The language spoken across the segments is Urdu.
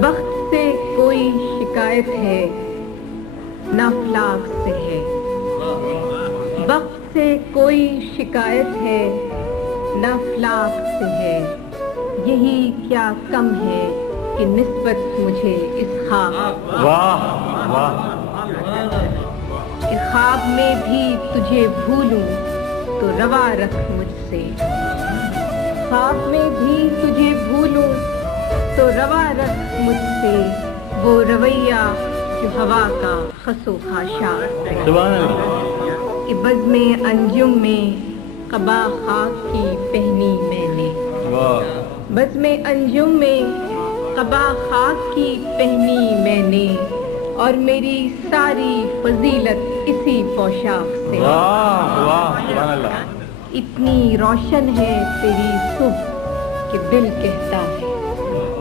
بخت سے کوئی شکایت ہے نہ افلاک سے ہے، بخت سے کوئی شکایت ہے نہ افلاک سے ہے، یہی کیا کم ہے کہ نسبت مجھے اس خواب واہ واہ کہ خواب میں بھی تجھے بھولوں تو روا رکھ مجھ سے، خواب میں بھی تجھے بھولوں تو روا رکھ مجھ سے، وہ رویہ جو ہوا کا خس و خاشاک ہے، سبحان اللہ کہ بزم انجم میں قبا خاک کی پہنی میں نے، واہ بزم انجم میں قبا خاک کی پہنی میں نے، اور میری ساری فضیلت اسی پوشاک سے، واہ واہ سبحان اللہ اتنی روشن ہے تیری صبح کہ دل کہتا ہے،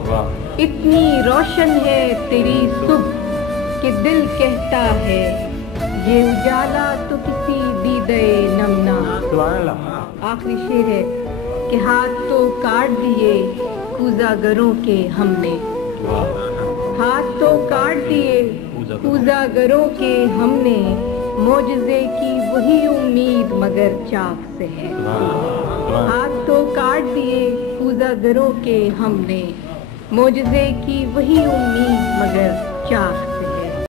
واہ اتنی روشن ہے تیری صبح کہ دل کہتا ہے، یہ اجالا تو کسی دیدے نمنا۔ سبحان اللہ آخری شعر ہے کہ ہاتھ تو کاٹ دیے کوزہ گروں کے ہم نے، واہ ہاتھ تو کاٹ دیے کوزہ گروں کے ہم نے، معجزے کی وہی امید مگر چاک سے ہے، ہاتھ تو کاٹ دیے کوزہ گروں کے ہم نے، معجزے کی وہی امید مگر چاک